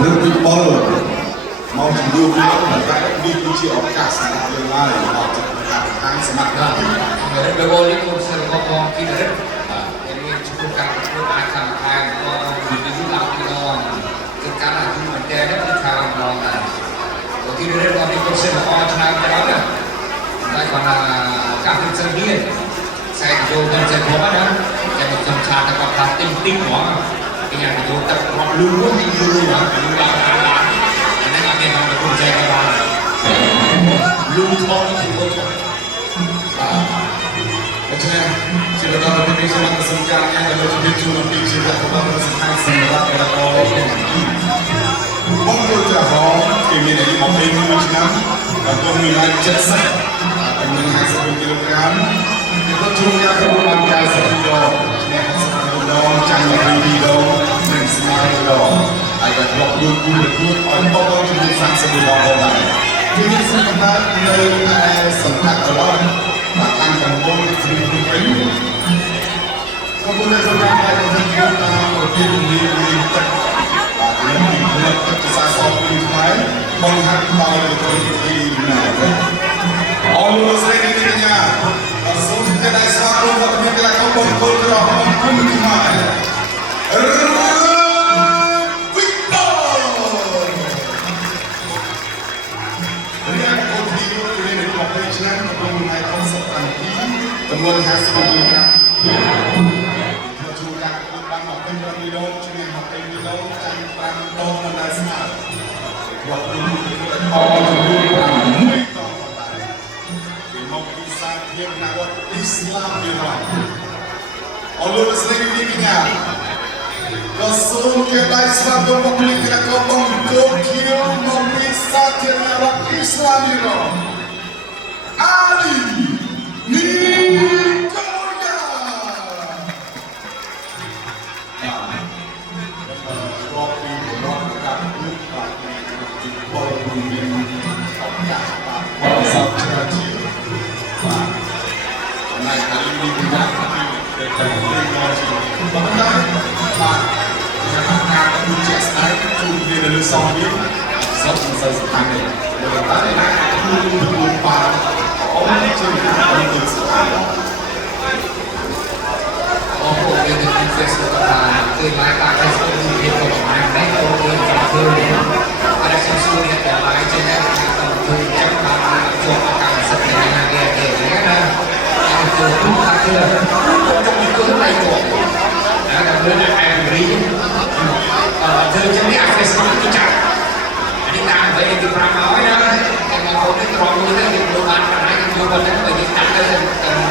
រឿងវិបុលមកជំនួសវាតែនេះគឺជាឱកាសសម្រាប់យើងឡើយមកจากការបង្ហាញសមត្ថភាពវិបុលនេះខ្ញុំសិល្បករគីរិតបាទមានជួបការប្រកួតអាចខាងខែក៏មានយូរឡើងពីដងគឺការអាយុមិនតែនេះគឺខាងដងដែរគីរិតរបស់នេះខ្ញុំសិល្បករឆ្នាំច្រើនណាស់តែគាត់ការពិចិរណាខ្សែចូលទៅចេះផងណាតែមកសំឆាតែគាត់ថាទីទីហ្មងគេយ៉ាងចូលទឹករាប់លូនេះលូណាលូឡើងអានេះអត់មានមកគុំចេះក៏បានលូថតជាមួយដូច្នេះជាបន្តទៅពីសម្រាប់សំខាន់យ៉ាងដែលជំរាបជូនអំពីជារបស់របស់សំខាន់សម្រាប់កីឡាករបងចូលចាហោគេមានអាយុ21ឆ្នាំហើយគាត់មានអាយុ70ហើយមាន50គីឡូក្រាមគាត់ជួបការប្រកួតបាន40ដងអ្នក50ដងចាញ់22ដងនិងស្មើដងហើយក៏ធ្លាប់ដួលគូប្រកួតឲ្យបបចំនួន30ដងដែរវាមានសិទ្ធិបាននៅឯសង្កាត់កន្លងបាទខាងកំពង់គ្រីពេញក៏គួរតែសម្រាប់ឲ្យយើងតាមប្រភេទនេះទឹកបាទយើងមានផ្នែកទឹកសាសនាពីខ្មែរបង្ហាត់ដោយប្រភេទនេះណាអរលោកស្រីនាងកញ្ញាសូមតែដៃស្វាគមន៍វត្តមានកីឡាករបងប្អូនក្រហមគុំខ្មែរវិបលរៀនអូទីយូរៀនរបស់ពេលឆ្នាំកំពុងតែខំសិក្សាចំនួន50គីឡូក្រាមជួនកាលបានមកពេញរមីដងឈ្នះមកពេញមីដងចាញ់5ដងមិនដែលស្មើរបស់ពេលអរចំនួន6ដងមកពីសាធារណរដ្ឋអ៊ីស្លាមអ៊ីរ៉ានអរលោកស្រីនាងកញ្ញាក៏សូមជាដៃស្វាគមន៍មកពីកីឡាករបង្គោលខៀវមកពីសាធារណរដ្ឋអ៊ីស្លាមអ៊ីរ៉ានអាលីនីកូយ៉ារាប់ពីរដ្ឋការពុទ្ធបាទទីបលមានឱកាសបាទសពច្រើនជាងបាទចំណែកអាលីនីកូយ៉ាគឺតែមួយមកជាបងដែរបាទការប្រគួតជាក់ស្ដែងជួបគ្នានៅលើសងនេះសុទ្ធមិនសូវសំខាន់ទេប៉ុន្តែគឺប្រគួតបានអរជាងការប្រគួតស្អាតអរគុណដែលបាន Facebook បានគឺឡាយតាម Facebook នេះក៏បានដែរចូលទៅតាមធ្វើអរគុណសួរអ្នកដែលឡាយចេញទៅតាមធ្វើចាប់បានជាប់កម្មសិទ្ធិនៃណាគេណាអរគុណទូខាគឺទៅគឺដៃទៅតែដល់លើអាមេរិកធ្វើជាអ្នក Facebook ទៅចាប់នេះតាមទៅគេប្រាប់មកហើយណាតែមកคนនេះត្រង់មួយទៅគេមិនបានកន្លែងជួយគាត់ទៅគេកាត់ទៅ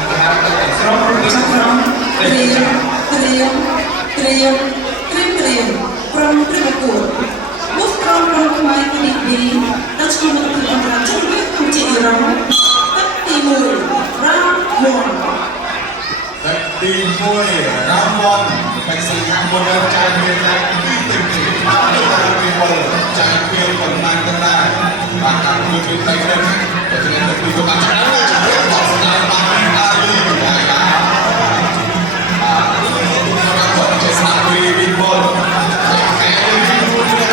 គេហៅទៅស្រង់ពីស្រង់ត្រៀមក្រុមប្រកួតមុខក្រុមខ្មែរគណិទីដល់ឈ្មោះមកពីអន្តរជាតិកម្ពុជាអ៊ីរ៉ង់ទឹកទី1 round 1ទឹកទី1 round 1เป็นสิ่งที่คนเราใจเรียนได้ที่เต็มที่การมีบอลใจเพียงคนนั้นก็ได้บางครั้งมือถือไทยเล่นแต่จะเล่นแบบนี้ก็อาจจะได้จะเล่นต่อสไตล์บางอาลีได้นะคนจะสร้างวีบินบอลแข่งกันที่รู้ได้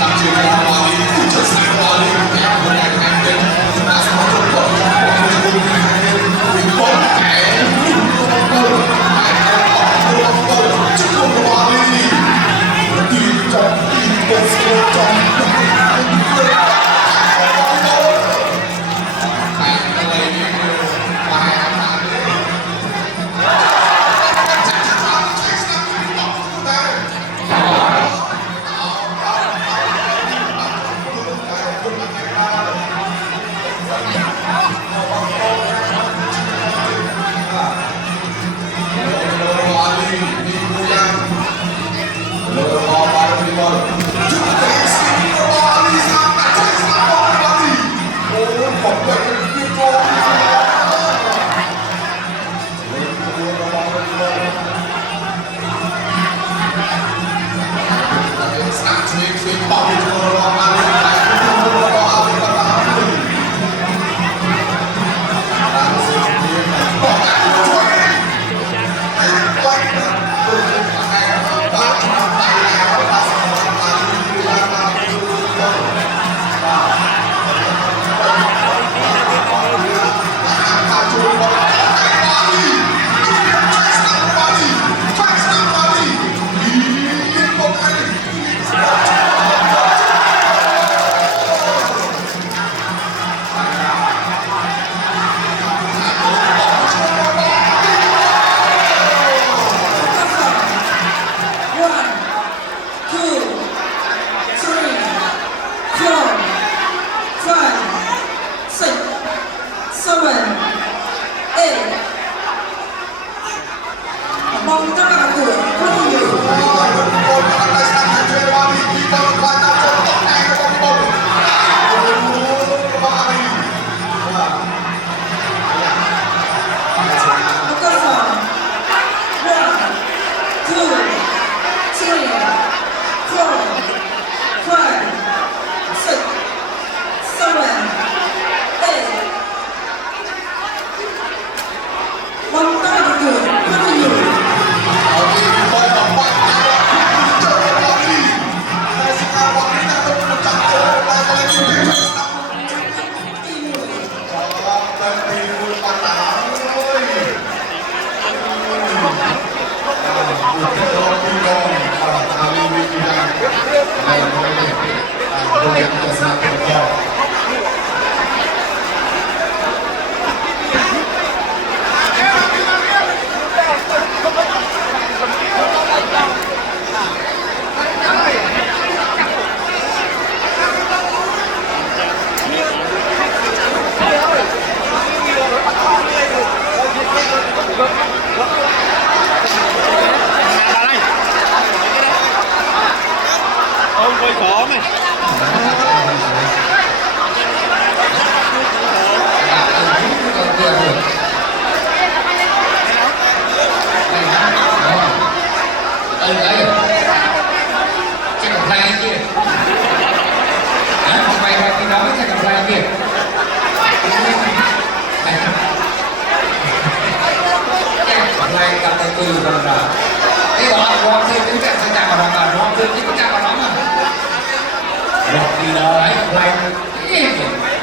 ตั้งชื่อว่าอาลีผู้จะสร้างอาลีแข่งคนแข่งกันเป็นอาสาทุกคนวินบอลแข่งจุดลงอาลีตีจอมตีบอลสโลจอม quay khó này. Chắc là play chứ. Hả? Không phải khi đó chắc là play chứ. Play gặp tay từ rồi đó. Cái đó là Rock thêm những trận sang vào đó, Rock thêm những trận vào đó mà. Rock đi đó ấy, play. Cái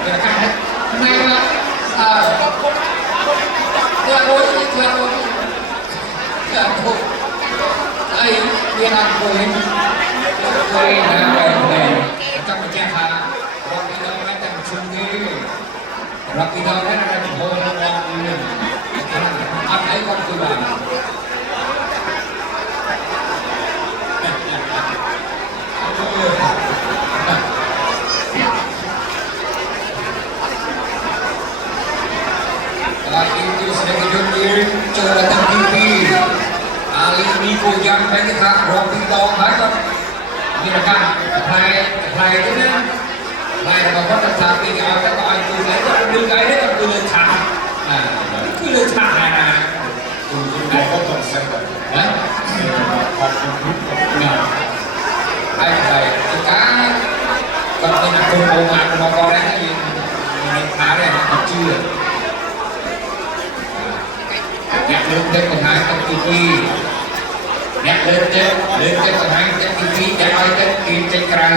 là căng đấy. Hôm nay mà tôi là tôi ấy Việt Nam tôi là về trong một trang hàng Rocky đâu đã thành chung đi Rocky đâu đã thành hồ anh ấy con tôi làm itu sudah kejadian coba datang TV Ali ini kujang banyak tak Rocky dong banyak ini rekan play itu kan play kalau kau tetapi kalau kau itu itu đưa cái đấy là cứ lên thả cứ lên thả này Họ có cần xem đấy. đấy Họ không biết. ai thầy cá còn bên nào cùng ôm mặt mà con đấy cái gì mình thả đây là chưa nhạc lên trên còn hai trong TV nhạc lên trên còn hai trong TV nhạc lên trên kim trên cây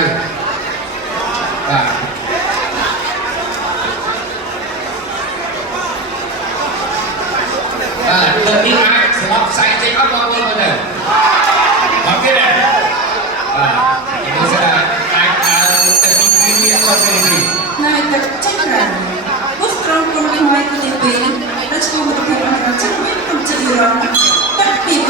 lên tiếng ai slot say trên áo bao nhiêu rồi bằng cái này ini sudah TV atau TV Nah, tercekran. Bus terangkum di mai KTP, dan semua berkaitan dengan cermin pencairan KTP.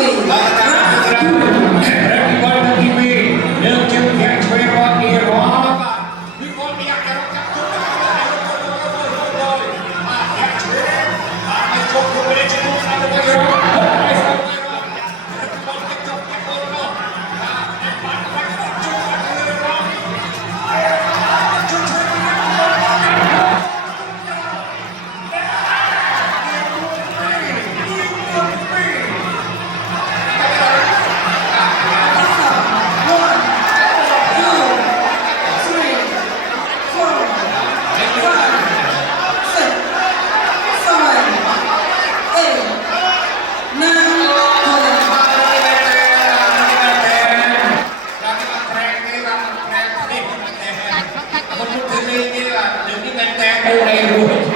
Đây